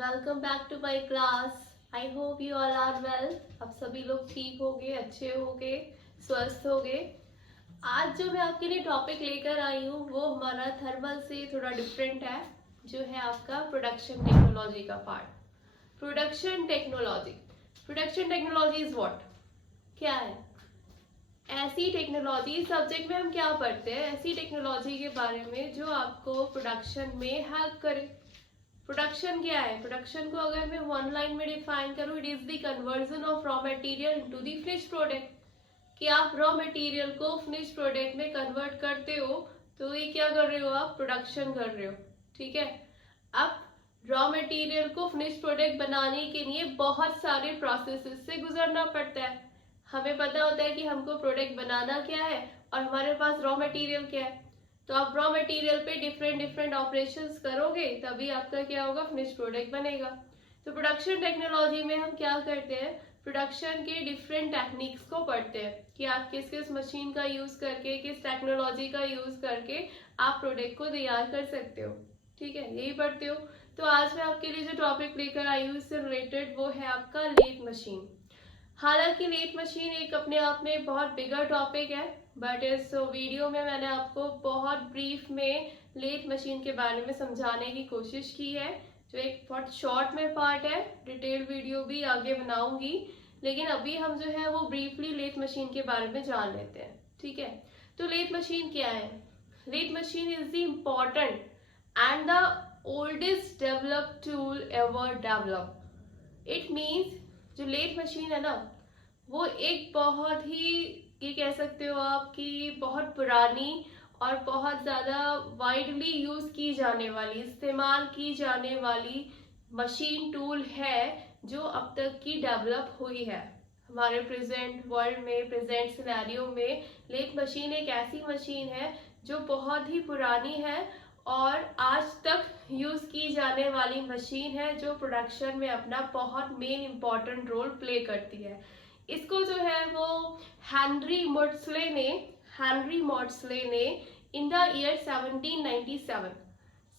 Welcome back to my class. I hope you all are well. अब सभी लोग ठीक होंगे, अच्छे होंगे, स्वस्थ होंगे। आज जो मैं आपके लिए टॉपिक लेकर आई हूँ वो हमारा थर्मल से थोड़ा डिफरेंट है, जो है आपका प्रोडक्शन टेक्नोलॉजी का part. Production technology is what, क्या है? ऐसी टेक्नोलॉजी सब्जेक्ट में हम क्या पढ़ते हैं? ऐसी टेक्नोलॉजी के बारे में जो आपको प्रोडक्शन में हेल्प करे। प्रोडक्शन क्या है? प्रोडक्शन को अगर मैं वन लाइन में डिफाइन करूं, it is the conversion of raw material into the finish product. कि आप रॉ मटेरियल को फिनिश प्रोडक्ट में कन्वर्ट करते हो, तो ये क्या कर रहे हो? आप प्रोडक्शन कर रहे हो। ठीक है। अब रॉ मटेरियल को फिनिश प्रोडक्ट बनाने के लिए बहुत सारे प्रोसेसेस से गुजरना पड़ता है। हमें पता होता है कि हमको प्रोडक्ट बनाना क्या है और हमारे पास रॉ मटेरियल क्या है। तो आप रॉ मटेरियल पे डिफरेंट डिफरेंट ऑपरेशंस करोगे, तभी आपका क्या होगा? फिनिश प्रोडक्ट बनेगा। तो प्रोडक्शन टेक्नोलॉजी में हम क्या करते हैं? प्रोडक्शन के डिफरेंट टेक्निक्स को पढ़ते हैं कि आप किस किस मशीन का यूज करके, किस टेक्नोलॉजी का यूज करके आप प्रोडक्ट को तैयार कर सकते हो। ठीक है, यही पढ़ते हो। तो आज मैं आपके लिए जो टॉपिक लेकर आई हूँ इससे रिलेटेड, वो है आपका लेथ मशीन। हालांकि लेथ मशीन एक अपने आप में बहुत बिगर टॉपिक है, बट इस वीडियो में मैंने आपको बहुत ब्रीफ में लेथ मशीन के बारे में समझाने की कोशिश की है, जो एक बहुत शॉर्ट में पार्ट है। डिटेल वीडियो भी आगे बनाऊंगी, लेकिन अभी हम जो है वो ब्रीफली लेथ मशीन के बारे में जान लेते हैं। ठीक है। तो लेथ मशीन क्या है? Lathe machine is the important and the oldest developed tool ever develop. It means जो लेथ मशीन है ना, वो एक बहुत ही, ये कह सकते हो आप कि बहुत पुरानी और बहुत ज्यादा वाइडली यूज की जाने वाली, इस्तेमाल की जाने वाली मशीन टूल है जो अब तक की डेवलप हुई है। हमारे प्रेजेंट वर्ल्ड में, प्रेजेंट सिनेरियो में लेथ मशीन एक ऐसी मशीन है जो बहुत ही पुरानी है और आज तक यूज की जाने वाली मशीन है, जो प्रोडक्शन में अपना बहुत मेन इंपॉर्टेंट रोल प्ले करती है। इसको जो है वो हेनरी मॉर्ट्सले ने इन द ईयर 1797,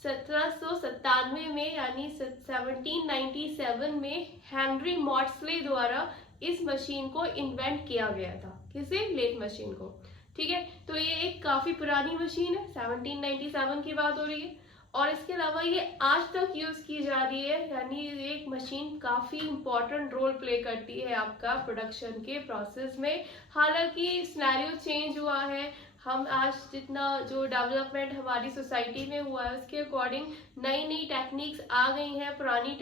1797 में, यानी 1797 में हेनरी मॉर्ट्सले द्वारा इस मशीन को इन्वेंट किया गया था। किसे? लेथ मशीन को। ठीक है। तो ये एक काफी पुरानी मशीन है, 1797 की बात हो रही है, और इसके अलावा ये आज तक यूज की जा रही है। यानी ये एक मशीन काफी इंपॉर्टेंट रोल प्ले करती है आपका प्रोडक्शन के प्रोसेस में। हालांकि सिनेरियो चेंज हुआ है, हम आज जितना जो डेवलपमेंट हमारी सोसाइटी में हुआ है उसके अकॉर्डिंग नई नई टेक्निक्स आ गई हैं। पुरानी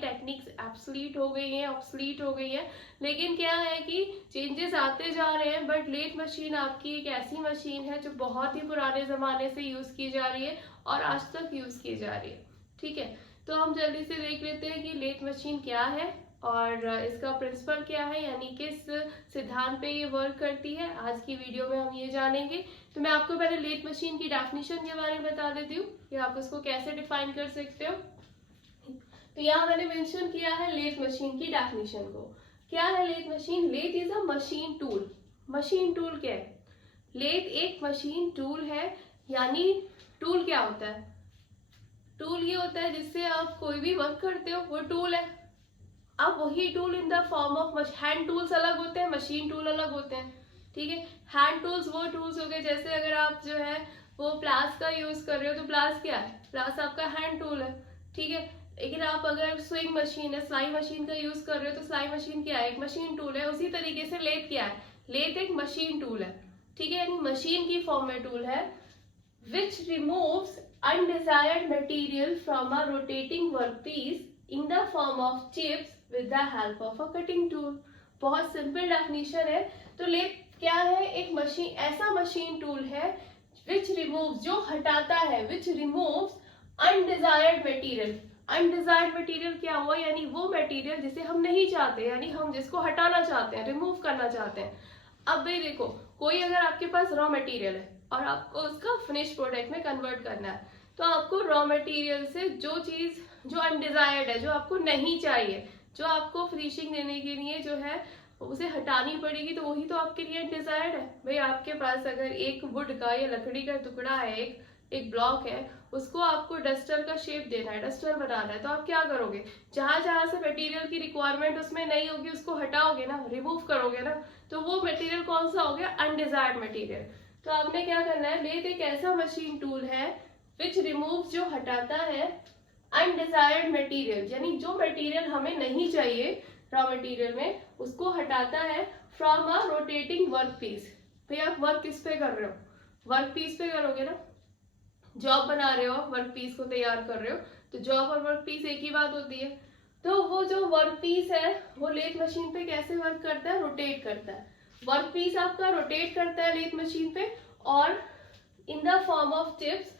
टेक्निक्स एब्सोलीट हो गई हैं, ऑब्सलीट हो गई हैं। लेकिन क्या है कि चेंजेस आते जा रहे हैं, बट लेथ मशीन आपकी एक ऐसी मशीन है जो बहुत ही पुराने जमाने से यूज की जा रही है और आज तक यूज की जा रही है। ठीक है। तो हम जल्दी से देख लेते हैं कि लेथ मशीन क्या है और इसका प्रिंसिपल क्या है, यानी किस सिद्धांत पे ये वर्क करती है। आज की वीडियो में हम ये जानेंगे। तो मैं आपको पहले लेथ मशीन की डेफिनेशन के बारे में बता देती हूँ कि आप उसको कैसे डिफाइन कर सकते हो। तो यहाँ मैंने मेंशन किया है लेथ मशीन की डेफिनेशन को। क्या है lathe machine? Lathe is a machine tool. Machine tool क्या है? लेथ एक मशीन टूल है। यानी टूल क्या होता है? टूल ये होता है जिससे आप कोई भी वर्क करते हो, वो टूल है। अब वही tool in the form of hand tools अलग होते हैं, मशीन टूल अलग होते हैं। ठीक है। हैंड टूल्स वो टूल्स हो गए, जैसे अगर आप जो है वो प्लास का यूज कर रहे हो, तो प्लास क्या है? प्लास आपका हैंड टूल है। ठीक है। लेकिन आप अगर स्विंग मशीन है, सिलाई मशीन का यूज कर रहे हो, तो सिलाई मशीन क्या है? एक मशीन टूल है। उसी तरीके से लेथ क्या है? लेथ एक मशीन टूल है। ठीक है। यानी मशीन की फॉर्म में टूल है which removes undesired material from a rotating workpiece in the form of chips with the help of a cutting tool। बहुत सिंपल डेफिनेशन है। तो लेथ क्या है? एक मशीन, ऐसा मशीन टूल है which removes, जो हटाता है, which removes undesired material। Undesired material क्या हुआ? यानी वो मटेरियल जिसे हम नहीं चाहते, यानी हम जिसको हटाना चाहते हैं, रिमूव करना चाहते हैं। अब भाई देखो, कोई अगर आपके पास रॉ मटेरियल है और आपको उसका फिनिश प्रोडक्ट में कन्वर्ट करना है, तो आपको रॉ मटेरियल से जो चीज जो अनडिजायर्ड है, जो आपको नहीं चाहिए, जो आपको फिनिशिंग देने के लिए जो है उसे हटानी पड़ेगी, तो वही तो आपके लिए अनडिजायर्ड है। भाई आपके पास अगर एक वुड का या लकड़ी का टुकड़ा है एक, एक ब्लॉक है, उसको आपको डस्टर का शेप देना है, डस्टर बनाना है, तो आप क्या करोगे, जहां जहां से मटेरियल की रिक्वायरमेंट उसमें नहीं होगी उसको हटाओगे ना, रिमूव करोगे ना, तो वो मटेरियल कौन सा हो गया, अनडिजायर्ड मटेरियल। तो आपने क्या करना है, लेथ एक ऐसा मशीन टूल है विच रिमूव, जो हटाता है अनडिजायर्ड मटेरियल, यानी जो मटेरियल हमें नहीं चाहिए रॉ मटेरियल में, उसको हटाता है from a rotating work piece. भैया आप वर्क किस पे कर रहे हो, वर्क पीस पे करोगे ना, जॉब बना रहे हो, वर्क पीस को तैयार कर रहे हो, तो जॉब और वर्क पीस एक ही बात होती है। तो वो जो वर्क पीस है वो लेथ मशीन पे कैसे वर्क करता है, रोटेट करता है, वर्क पीस आपका रोटेट करता है लेथ मशीन पे, और in the form of chips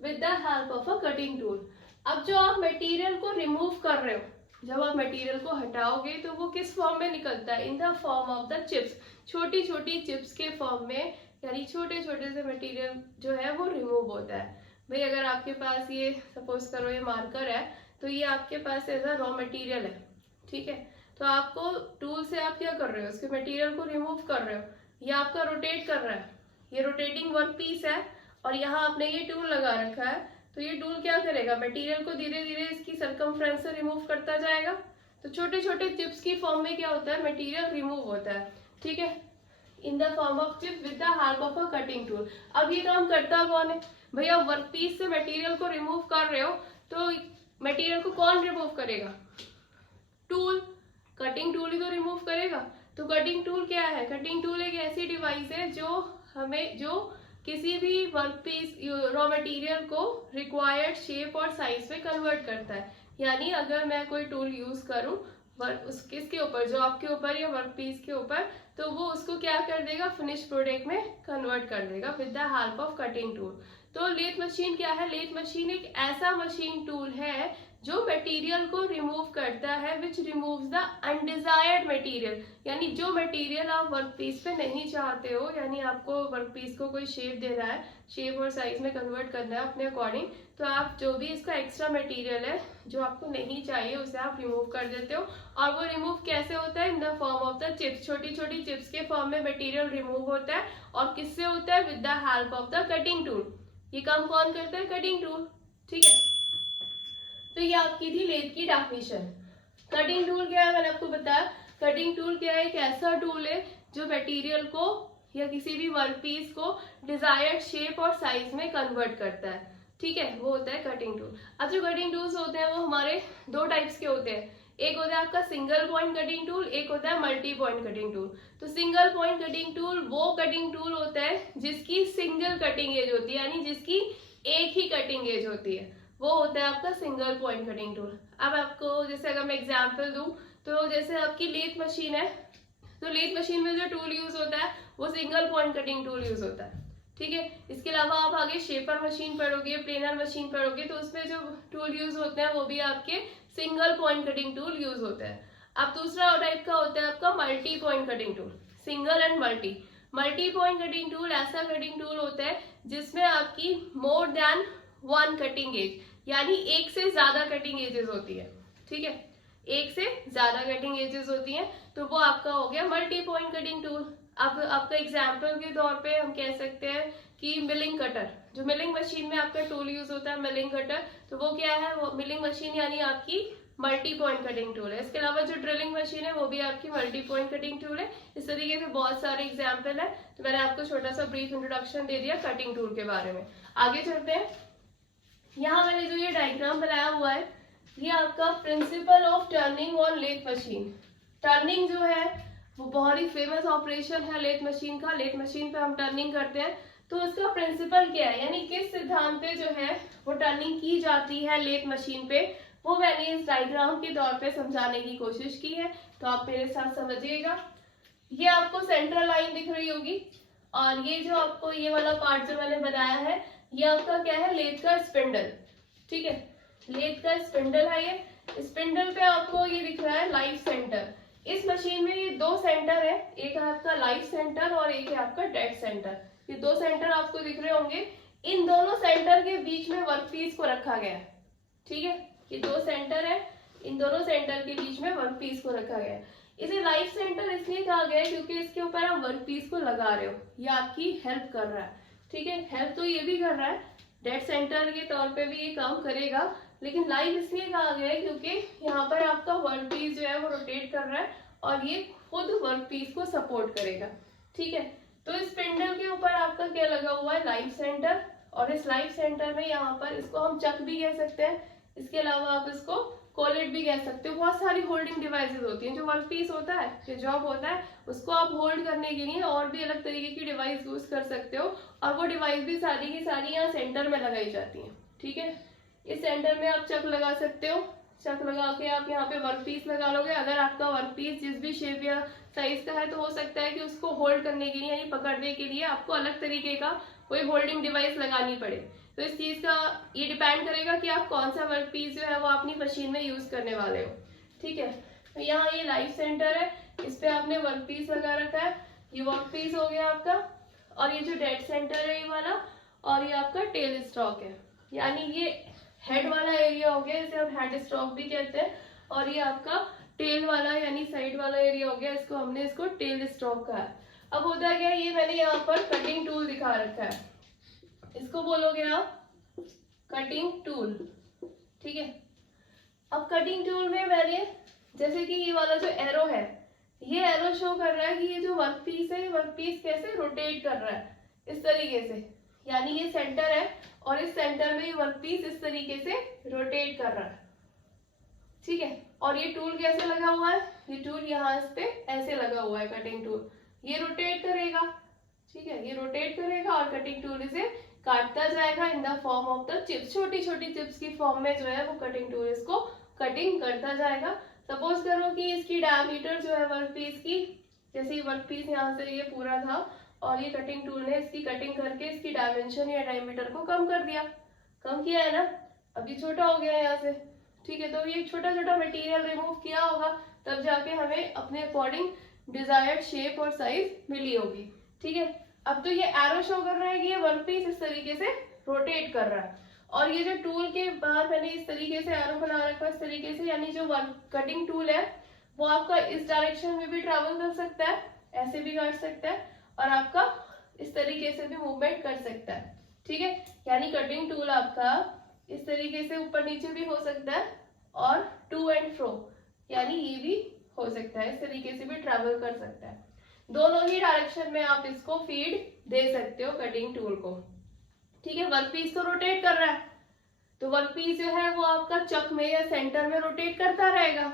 with the help of a cutting tool. अब जो आप मटेरियल को रिमूव कर रहे हो, जब आप मटेरियल को हटाओगे तो वो किस फॉर्म में निकलता है, in the form of the chips, छोटी छोटी चिप्स के फॉर्म में, यानी छोटे छोटे से मटेरियल जो है वो रिमूव होता है। भाई अगर आपके पास ये सपोज करो ये मार्कर है, तो ये आपके पास एज अ रॉ मटेरियल है, ठीक है, तो आपको टूल से आप क्या कर रहे हो, उसके मटेरियल को रिमूव कर रहे हो, ये आपका रोटेट कर रहा है, ये रोटेटिंग वर्क पीस है, और यहाँ आपने ये टूल लगा रखा है, तो ये टूल क्या करेगा, मटेरियल को धीरे धीरे इसकी सरकमफ्रेंस से रिमूव करता जाएगा। तो छोटे छोटे चिप्स की फॉर्म में क्या होता है, मटेरियल रिमूव होता है, ठीक है, in the form of chip with the help of a cutting tool. अब ये काम करता कौन है, भैया वर्क पीस से मटेरियल को रिमूव कर रहे हो, तो मटेरियल को कौन रिमूव करेगा, टूल, कटिंग टूल ही तो रिमूव करेगा। तो कटिंग टूल क्या है, कटिंग टूल एक ऐसी डिवाइस है जो किसी भी वर्क पीस रॉ मटेरियल को रिक्वायर्ड शेप और साइज में कन्वर्ट करता है। यानी अगर मैं कोई टूल यूज करूं किसके ऊपर, जो आपके ऊपर या वर्क पीस के ऊपर, तो वो उसको क्या कर देगा, फिनिश प्रोडक्ट में कन्वर्ट कर देगा with the help of cutting tool. तो लेथ मशीन क्या है, लेथ मशीन एक ऐसा मशीन टूल है जो मटेरियल को रिमूव करता है, विच रिमूव्स द अनडिजायर्ड मटेरियल, यानी जो मटेरियल आप वर्क पीस पे नहीं चाहते हो, यानी आपको वर्क पीस को कोई शेप देना है, शेप और साइज में कन्वर्ट करना है अपने अकॉर्डिंग, तो आप जो भी इसका एक्स्ट्रा मटेरियल है जो आपको नहीं चाहिए उसे आप रिमूव कर देते हो। और वो रिमूव कैसे होता है, in the form of the chips, छोटी छोटी चिप्स के फॉर्म में मटेरियल रिमूव होता है, और किससे होता है, with the help of the cutting tool. ये काम कौन करता है, कटिंग टूल, ठीक है। तो ये आपकी थी लेथ की डेफिनेशन। कटिंग टूल क्या है, मैंने आपको बताया, कटिंग टूल क्या है, एक ऐसा टूल है जो मटेरियल को या किसी भी वर्क पीस को डिजायर्ड शेप और साइज में कन्वर्ट करता है, ठीक है, वो होता है कटिंग टूल। अब जो कटिंग टूल्स होते हैं वो हमारे दो टाइप्स के होते हैं, एक होता है आपका सिंगल पॉइंट कटिंग टूल, एक होता है मल्टी पॉइंट कटिंग टूल। तो सिंगल पॉइंट कटिंग टूल वो कटिंग टूल होता है जिसकी सिंगल कटिंग एज होती है, यानी जिसकी एक ही कटिंग एज होती है, वो होता है आपका सिंगल पॉइंट कटिंग टूल। अब आपको जैसे अगर मैं एग्जांपल दूं, तो जैसे आपकी लेथ मशीन है, तो लेथ मशीन में जो टूल यूज होता है वो single point cutting tool use होता है, ठीक है। इसके अलावा आप आगे शेपर मशीन पढ़ोगे, प्लेनर मशीन पढ़ोगे, तो उसमें जो टूल यूज होते हैं वो भी आपके single point cutting tool use होता है। अब दूसरा टाइप का होता है आपका multi point cutting tool, single and multi. Multi point cutting tool ऐसा कटिंग टूल होता है जिसमें आपकी more than one cutting edge, यानी एक से ज्यादा कटिंग एजेस होती है, ठीक है, एक से ज्यादा कटिंग एजेस होती हैं, तो वो आपका हो गया मल्टी पॉइंट कटिंग टूल। अब आपका एग्जाम्पल के तौर पे हम कह सकते हैं कि मिलिंग कटर, जो मिलिंग मशीन में आपका टूल यूज होता है मिलिंग कटर, तो वो क्या है, वो मिलिंग मशीन यानी आपकी मल्टी पॉइंट कटिंग टूल है। इसके अलावा जो ड्रिलिंग मशीन है वो भी आपकी मल्टी पॉइंट कटिंग टूल है। इस तरीके से बहुत सारे एग्जाम्पल है, तो मैंने आपको छोटा सा ब्रीफ इंट्रोडक्शन दे दिया कटिंग टूल के बारे में। आगे चलते हैं, यहाँ मैंने जो ये डायग्राम बनाया हुआ है, ये आपका principle of turning on lathe machine. Turning जो है वो बहुत ही फेमस ऑपरेशन है लेथ मशीन का, लेथ मशीन पे हम टर्निंग करते हैं, तो उसका प्रिंसिपल क्या है, यानी किस सिद्धांत पे जो है वो टर्निंग की जाती है लेथ मशीन पे, वो मैंने इस डायग्राम के तौर पे समझाने की कोशिश की है, तो आप मेरे साथ समझिएगा। ये आपको सेंट्रल लाइन दिख रही होगी, और ये जो आपको ये वाला पार्ट जो मैंने बनाया है, ये आपका क्या है, लेथ का स्पिंडल, ठीक है, लेथ का स्पिंडल है। ये स्पिंडल पे आपको ये दिख रहा है लाइफ सेंटर। इस मशीन में ये दो सेंटर है, एक है आपका लाइफ सेंटर और एक है आपका डेड सेंटर। ये दो सेंटर आपको दिख रहे होंगे, इन दोनों सेंटर के बीच में वर्कपीस को रखा गया है, ठीक है, ये दो सेंटर है, इन दोनों सेंटर के बीच में वर्कपीस को रखा गया है। इसे लाइफ सेंटर इसलिए कहा गया है क्योंकि इसके ऊपर आप वर्कपीस को लगा रहे हो, ये आपकी हेल्प कर रहा है, ठीक है, हेल्प तो ये भी कर रहा है, डेड सेंटर के तौर पे भी ये काम करेगा, लेकिन लाइव इसलिए कहा गया है क्योंकि यहाँ पर आपका वर्क पीस जो है वो रोटेट कर रहा है और ये खुद वर्क पीस को सपोर्ट करेगा। ठीक है, तो इस स्पिंडल के ऊपर आपका क्या लगा हुआ है, लाइव सेंटर, और इस लाइव सेंटर में यहाँ पर इसको हम चक भी कह सकते हैं, इसके अलावा आप इसको कोलेट भी कह सकते हो। बहुत सारी होल्डिंग डिवाइसेस होती हैं। जो वर्क पीस होता है, जो जॉब होता है, उसको आप होल्ड करने के लिए और भी अलग तरीके की डिवाइस यूज कर सकते हो, और वो डिवाइस भी सारी की सारी यहाँ सेंटर में लगाई जाती हैं। ठीक है, इस सेंटर में आप चक लगा सकते हो, चक लगा के आप यहाँ पे वर्क पीस लगा लोगे। अगर आपका वर्क पीस जिस भी शेप या साइज का है तो हो सकता है कि उसको होल्ड करने के लिए यानी पकड़ने के लिए आपको अलग तरीके का कोई होल्डिंग डिवाइस लगानी पड़े। तो इस चीज का ये डिपेंड करेगा कि आप कौन सा वर्क पीस जो है वो अपनी मशीन में यूज करने वाले हो। ठीक है, तो यहाँ ये लाइव सेंटर है, इस पे आपने वर्क पीस लगा रखा है, ये वर्क पीस हो गया आपका, और ये जो डेड सेंटर है ये वाला, और ये आपका टेल स्टॉक है, यानी ये हेड वाला एरिया हो गया, इसे हम हेड स्टॉक भी कहते हैं, और ये आपका टेल वाला यानी साइड वाला एरिया हो गया, इसको हमने इसको टेल स्टॉक कहा है। अब होता क्या है, ये मैंने यहाँ पर कटिंग टूल दिखा रखा है, इसको बोलोगे आप कटिंग टूल। ठीक है, अब कटिंग टूल में मैंने जैसे कि ये वाला जो एरो है, ये एरो शो कर रहा है कि ये जो वर्क पीस है, वर्क पीस कैसे रोटेट कर रहा है इस तरीके से, यानी ये सेंटर है और इस सेंटर में ये वर्क पीस इस तरीके से रोटेट कर रहा है। ठीक है, और ये टूल कैसे लगा हुआ है, ये टूल यहाँ इस पे ऐसे लगा हुआ है, कटिंग टूल, ये रोटेट करेगा। ठीक है, ये रोटेट करेगा और कटिंग टूल इसे काटता जाएगा in the form of the chips, छोटी छोटी चिप्स की फॉर्म में जो है वो कटिंग टूल इसको कटिंग करता जाएगा। सपोज करो कि इसकी डायमीटर जो है वर्क पीस की, जैसे वर्क पीस यहाँ से ये पूरा था और ये कटिंग टूल ने इसकी कटिंग करके इसकी डायमेंशन या डायमीटर को कम कर दिया, कम किया है ना, अभी छोटा हो गया है यहाँ से। ठीक है, तो ये छोटा छोटा मटेरियल रिमूव किया होगा, तब जाके हमें अपने अकॉर्डिंग डिजायर्ड शेप और साइज मिली होगी। ठीक है, अब तो ये एरो शो कर रहा है कि ये वर्क पीस इस तरीके से रोटेट कर रहा है, और ये जो टूल के बाहर मैंने इस तरीके से एरो बना रखा है इस तरीके से, यानी जो वर्क कटिंग टूल है वो आपका इस डायरेक्शन में भी ट्रेवल कर सकता है, ऐसे भी काट सकता है, और आपका इस तरीके से भी मूवमेंट कर सकता है। ठीक है, यानी कटिंग टूल आपका इस तरीके से ऊपर नीचे भी हो सकता है, और टू एंड फ्रो यानी ये भी हो सकता है, इस तरीके से भी ट्रेवल कर सकता है। दोनों ही डायरेक्शन में आप इसको फीड दे सकते हो कटिंग टूल को। ठीक है, वर्क पीस तो रोटेट कर रहा है, तो वर्क पीस जो है वो आपका चक में या सेंटर में रोटेट करता रहेगा,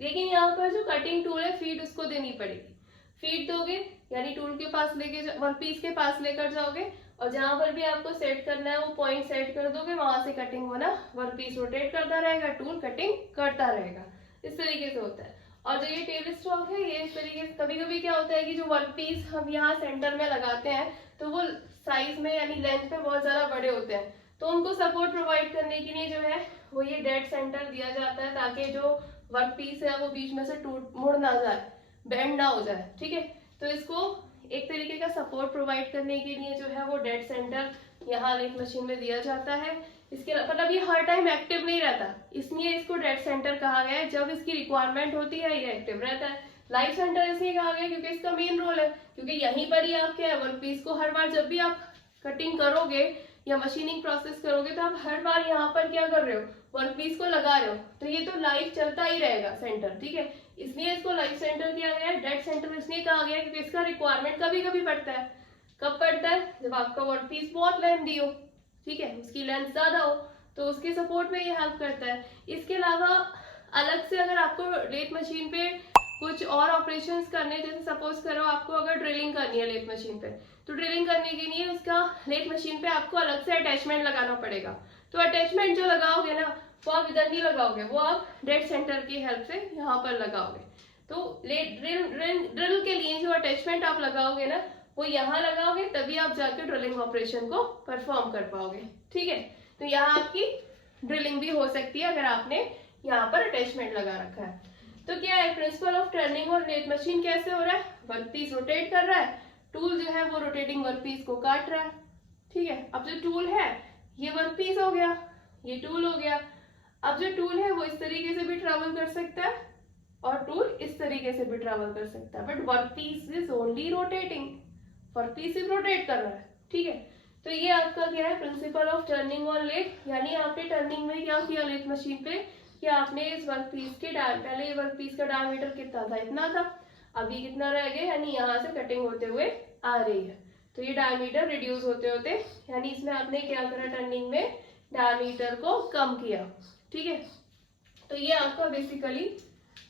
लेकिन यहाँ पर जो कटिंग टूल है फीड उसको देनी पड़ेगी। फीड दोगे यानी टूल के पास लेके वर्क पीस के पास लेकर जाओगे, और जहां पर भी आपको सेट करना है वो पॉइंट सेट कर दोगे, वहां से कटिंग होना, वर्क पीस रोटेट करता रहेगा, टूल कटिंग करता रहेगा, इस तरीके से होता है। और जो ये टेल स्टॉक है ये इस तरीके से, कभी कभी क्या होता है कि जो वर्क पीस हम यहाँ सेंटर में लगाते हैं तो वो साइज में यानी लेंथ पे बहुत ज्यादा बड़े होते हैं, तो उनको सपोर्ट प्रोवाइड करने के लिए जो है वो ये डेड सेंटर दिया जाता है, ताकि जो वर्क पीस है वो बीच में से टूट मुड़ ना जाए, बेंड ना हो जाए। ठीक है, तो इसको एक तरीके का सपोर्ट प्रोवाइड करने के लिए जो है वो डेड सेंटर यहाँ लेथ मशीन में दिया जाता है। इसके मतलब ये हर टाइम एक्टिव नहीं रहता, इसलिए इसको डेड सेंटर कहा गया है, जब इसकी रिक्वायरमेंट होती है ये एक्टिव रहता है। लाइव सेंटर इसलिए कहा गया क्योंकि इसका मेन रोल है, क्योंकि यहीं पर ही आप क्या है वर्क पीस को हर बार जब भी आप कटिंग करोगे या मशीनिंग प्रोसेस करोगे तो आप हर बार यहाँ पर क्या कर रहे हो, वर्क पीस को लगा रहे हो, तो ये तो लाइव चलता ही रहेगा सेंटर। ठीक है, इसलिए इसको लाइव सेंटर किया गया है। डेड सेंटर इसलिए कहा गया है क्योंकि इसका रिक्वायरमेंट कभी कभी पड़ता है। कब पड़ता है, जब आपका वर्क पीस बहुत लेंथी हो, ठीक है, उसकी लेंथ ज्यादा हो, तो उसके सपोर्ट में ये हेल्प करता है। इसके अलावा अलग से अगर आपको लेथ मशीन पे कुछ और ऑपरेशंस करने, जैसे सपोज करो आपको अगर ड्रिलिंग करनी है लेथ मशीन पे, तो ड्रिलिंग करने के लिए उसका लेथ मशीन पे आपको अलग से अटैचमेंट लगाना पड़ेगा। तो अटैचमेंट जो लगाओगे ना वो आप इधर नहीं लगाओगे, वो आप डेड सेंटर की हेल्प से यहाँ पर लगाओगे। तो ड्रिल के लिए जो अटैचमेंट आप लगाओगे ना वो यहाँ लगाओगे, तभी आप जाके ड्रिलिंग ऑपरेशन को परफॉर्म कर पाओगे। ठीक है, तो यहाँ आपकी ड्रिलिंग भी हो सकती है अगर आपने यहाँ पर अटैचमेंट लगा रखा है। तो क्या है प्रिंसिपल ऑफ टर्निंग और लेथ मशीन कैसे हो रहा है, वर्क पीस रोटेट कर रहा है, टूल जो है वो रोटेटिंग वर्क पीस को काट रहा है। ठीक है, अब जो टूल है ये वर्क पीस हो गया, ये टूल हो गया। अब जो टूल है वो इस तरीके से भी ट्रेवल कर सकता है और टूल इस तरीके से भी ट्रेवल कर सकता है, but work piece is only rotating, work piece सिर्फ रोटेट कर रहा है। ठीक है, तो ये आपका क्या है, principle of turning on lathe. यानी आपने टर्निंग में क्या किया लेथ मशीन पे कि आपने इस वर्क पीस के पहले ये वर्क पीस का डायमीटर कितना था, इतना था, अभी कितना रह गया, यानी यहाँ से कटिंग होते हुए आ रही है, तो ये डायमीटर रिड्यूस होते होते, यानी इसमें आपने क्या करा, टर्निंग में डायमीटर को कम किया। ठीक है, तो ये आपका बेसिकली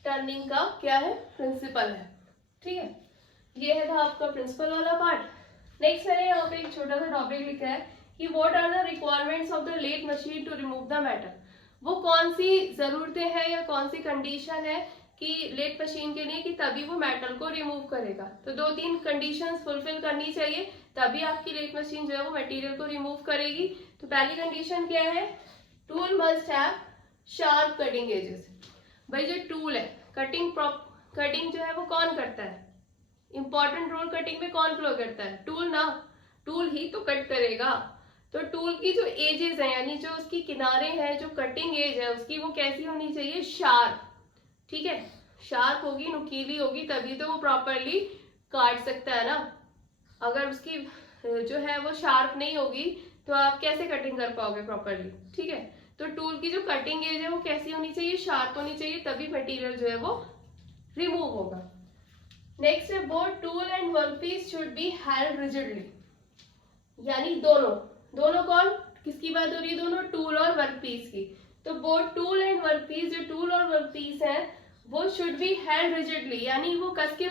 टर्निंग का क्या है, प्रिंसिपल है। ठीक है, ये है था आपका प्रिंसिपल वाला पार्ट। नेक्स्ट मैंने यहाँ पे एक छोटा सा टॉपिक लिखा है कि what are the requirements of the lathe machine to remove the metal. वो कौन सी जरूरतें हैं या कौन सी कंडीशन है कि लेथ मशीन के लिए कि तभी वो मेटल को रिमूव करेगा। तो 2-3 कंडीशंस फुलफिल करनी चाहिए, तभी आपकी लेथ मशीन जो है वो मटेरियल को रिमूव करेगी। तो पहली कंडीशन क्या है, tool must have sharp cutting edges. भाई जो टूल है, कटिंग जो है वो कौन करता है, इंपॉर्टेंट रोल कटिंग में कौन प्ले करता है, टूल ना, टूल ही तो कट करेगा। तो टूल की जो एजेस है, यानी जो उसकी किनारे हैं, जो कटिंग एज है उसकी, वो कैसी होनी चाहिए, शार्प। ठीक है, शार्प होगी, नुकीली होगी, तभी तो वो प्रॉपरली काट सकता है ना। अगर उसकी जो है वो शार्प नहीं होगी तो आप कैसे कटिंग कर पाओगे प्रॉपरली। ठीक है, तो टूल की जो कटिंग एज है वो कैसी होनी चाहिए, शार्प होनी चाहिए, तभी मटेरियल जो है वो रिमूव होगा। नेक्स्ट है, both tool and workpiece should be held rigidly. यानी दोनों कौन, किसकी बात हो रही है, दोनों टूल और वर्कपीस की। तो बोथ टूल एंड वर्कपीस, जो टूल और वर्कपीस है वो शुड बी हेल्ड रिजिडली, यानी वो कस के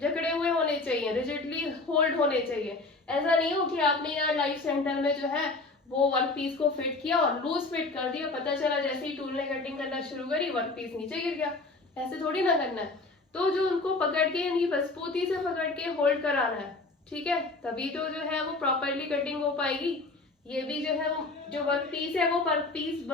जकड़े हुए होने चाहिए, रिजिडली होल्ड होने चाहिए। ऐसा नहीं हो कि आपने यार लाइफ सेंटर में जो है वो वर्क पीस को फिट किया और लूज फिट कर दिया, पता चला जैसे ही टूल ने कटिंग करना शुरू करी वर्क पीस नीचे गिर गया। ऐसे थोड़ी ना करना है। तो जो उनको पकड़ के यानी मजबूती से पकड़ के होल्ड कराना है। ठीक है, तभी तो जो है वो प्रॉपरली कटिंग हो पाएगी। ये भी जो है वो जो वर्क पीस है वो वर्क पीस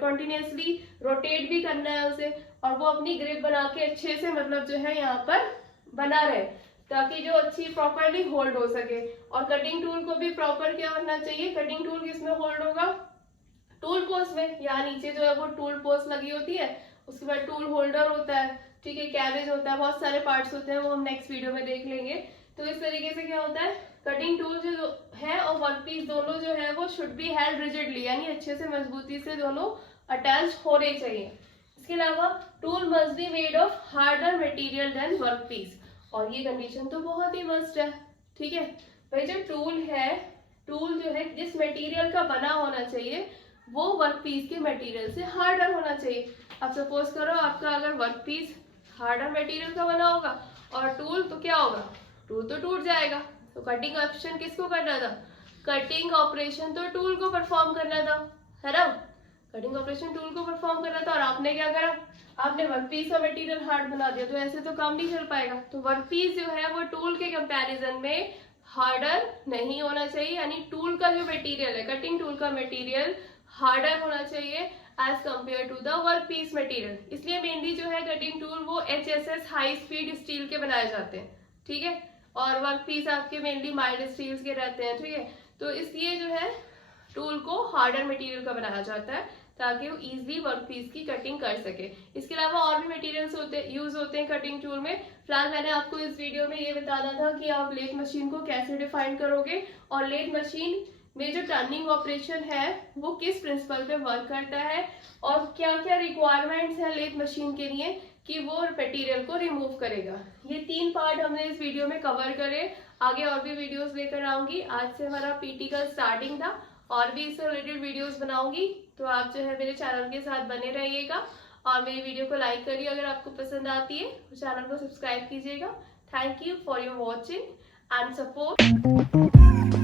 कंटिन्यूसली रोटेट भी करना है उसे, और वो अपनी ग्रिप बना के अच्छे से मतलब जो है यहाँ पर बना रहे, ताकि जो अच्छी प्रॉपरली होल्ड हो सके। और कटिंग टूल को भी प्रॉपर क्या बनना चाहिए, कटिंग टूल किसमें होल्ड होगा, टूल पोस्ट में। यहाँ नीचे जो है वो टूल पोस्ट लगी होती है, उसके बाद टूल होल्डर होता है, ठीक है, कैरेज होता है, बहुत सारे पार्ट्स होते हैं, वो हम नेक्स्ट वीडियो में देख लेंगे। तो इस तरीके से क्या होता है, कटिंग टूल जो है और वर्कपीस दोनों जो है वो शुड बी हेल्ड रिजिडली, यानी अच्छे से मजबूती से दोनों अटैच होने चाहिए। इसके अलावा tool must be made of harder material than workpiece, और ये कंडीशन तो बहुत ही मस्ट है। ठीक है भाई, जो टूल है, टूल जो है जिस मटेरियल का बना होना चाहिए वो वर्कपीस के मटेरियल से हार्डर होना चाहिए। अब सपोज करो आपका अगर वर्कपीस हार्डर मटेरियल का बना होगा और टूल, तो क्या होगा, टूल तो टूट जाएगा। तो कटिंग ऑपरेशन किसको करना था, कटिंग ऑपरेशन तो टूल को परफॉर्म करना था, है ना, कटिंग ऑपरेशन टूल को परफॉर्म करना था। और आपने क्या करा, आपने वर्कपीस का मटेरियल हार्ड बना दिया, तो ऐसे तो काम नहीं चल पाएगा। तो वर्कपीस जो है वो टूल के कंपैरिजन में हार्डर नहीं होना चाहिए, यानी टूल का जो मटेरियल है, कटिंग टूल का मटेरियल हार्डर होना चाहिए as compare to the workpiece material. इसलिए मेनली जो है कटिंग टूल वो HSS हाई स्पीड स्टील के बनाए जाते हैं। ठीक है, और वर्कपीस आपके मेनली माइल्ड स्टील्स के रहते हैं। ठीक है, तो इसलिए जो है टूल को हार्डर मटेरियल का बनाया जाता है ताकि वो इजीली वर्कपीस की कटिंग कर सके। इसके अलावा और भी मटेरियल्स यूज होते हैं कटिंग टूल में। फिलहाल मैंने आपको इस वीडियो में ये बताना था कि आप लेथ मशीन को कैसे डिफाइन करोगे और लेथ मशीन में जो टर्निंग ऑपरेशन है वो किस प्रिंसिपल पे वर्क करता है और क्या क्या रिक्वायरमेंट्स है लेथ मशीन के लिए कि वो मटेरियल को रिमूव करेगा। ये 3 पार्ट हमने इस वीडियो में कवर करे। आगे और भी वीडियोस लेकर आऊंगी। आज से हमारा पीटी का स्टार्टिंग था, और भी इससे रिलेटेड वीडियोस बनाऊंगी, तो आप जो है मेरे चैनल के साथ बने रहिएगा और मेरी वीडियो को लाइक करिए अगर आपको पसंद आती है, तो चैनल को सब्सक्राइब कीजिएगा। Thank you for your watching and support.